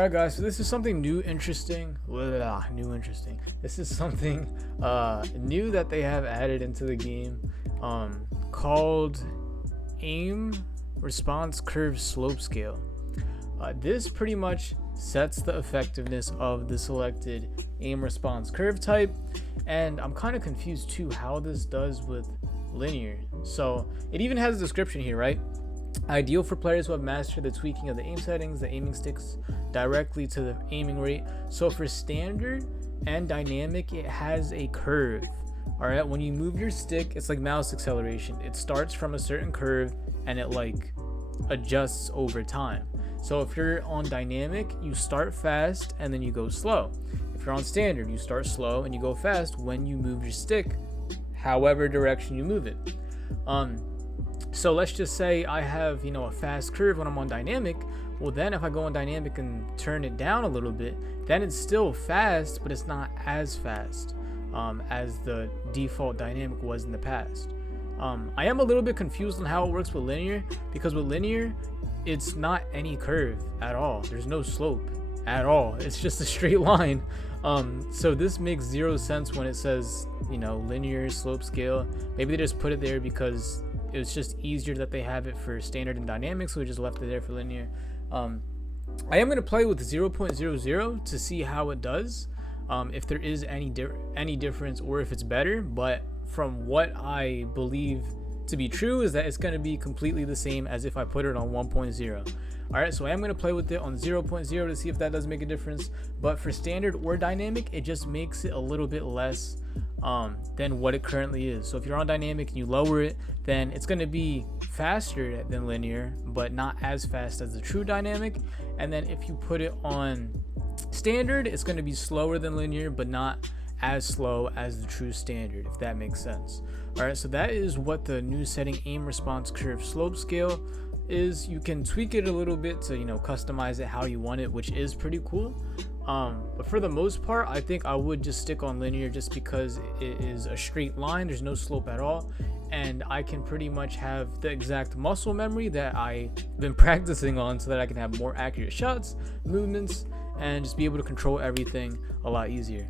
Alright guys, so this is something interesting. This is something new that they have added into the game called aim response curve slope scale. This pretty much sets the effectiveness of the selected aim response curve type, and I'm kind of confused too how this does with linear. So it even has a description here, right? Ideal for players who have mastered the tweaking of the aim settings. The aiming sticks directly to the aiming rate. So for standard and dynamic, it has a curve. All right, when you move your stick, it's like mouse acceleration. It starts from a certain curve and it like adjusts over time. So if you're on dynamic, you start fast and then you go slow. If you're on standard, you start slow and you go fast when you move your stick, however direction you move it. So let's just say I have, a fast curve when I'm on dynamic. Well, then if I go on dynamic and turn it down a little bit, then it's still fast, but it's not as fast as the default dynamic was in the past. I am a little bit confused on how it works with linear, because with linear, it's not any curve at all. There's no slope at all. It's just a straight line. So this makes zero sense when it says, linear slope scale. Maybe they just put it there because it was just easier that they have it for standard and dynamic, so we just left it there for linear. I am going to play with 0.00 to see how it does, if there is any difference or if it's better. But from what I believe to be true is that it's going to be completely the same as if I put it on 1.0. Alright, so I am going to play with it on 0.0 to see if that does make a difference. But for standard or dynamic, it just makes it a little bit less than what it currently is. So if you're on dynamic and you lower it, then it's going to be faster than linear, but not as fast as the true dynamic. And then if you put it on standard, it's going to be slower than linear, but not as slow as the true standard, if that makes sense. Alright, so that is what the new setting aim response curve slope scale is. You can tweak it a little bit to customize it how you want it, which is pretty cool. But for the most part, I think I would just stick on linear just because it is a straight line. There's no slope at all, and I can pretty much have the exact muscle memory that I've been practicing on so that I can have more accurate shots, movements, and just be able to control everything a lot easier.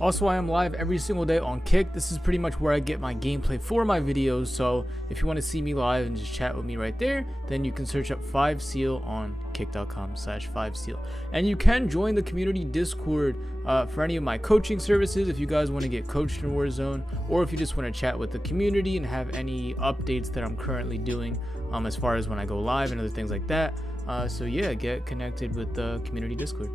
Also, I am live every single day on Kick. This is pretty much where I get my gameplay for my videos, so if you want to see me live and just chat with me right there, then you can search up 5seal on kick.com/5seal. And you can join the community Discord for any of my coaching services if you guys want to get coached in Warzone, or if you just want to chat with the community and have any updates that I'm currently doing as far as when I go live and other things like that. So yeah, get connected with the community Discord.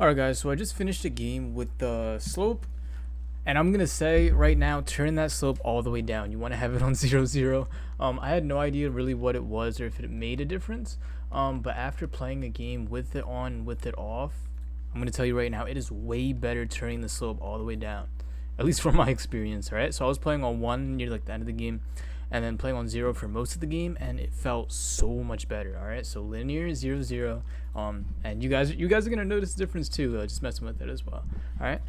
Alright guys, so I just finished a game with the slope, and I'm gonna say right now, turn that slope all the way down. You want to have it on 0 0. I had no idea really what it was or if it made a difference, but after playing a game with it on, with it off, I'm gonna tell you right now, it is way better turning the slope all the way down, at least from my experience. Alright, so I was playing on 1 near like the end of the game, and then playing on 0 for most of the game, and it felt so much better. All right, so linear 0 0, and you guys are gonna notice the difference too, just messing with it as well. All right.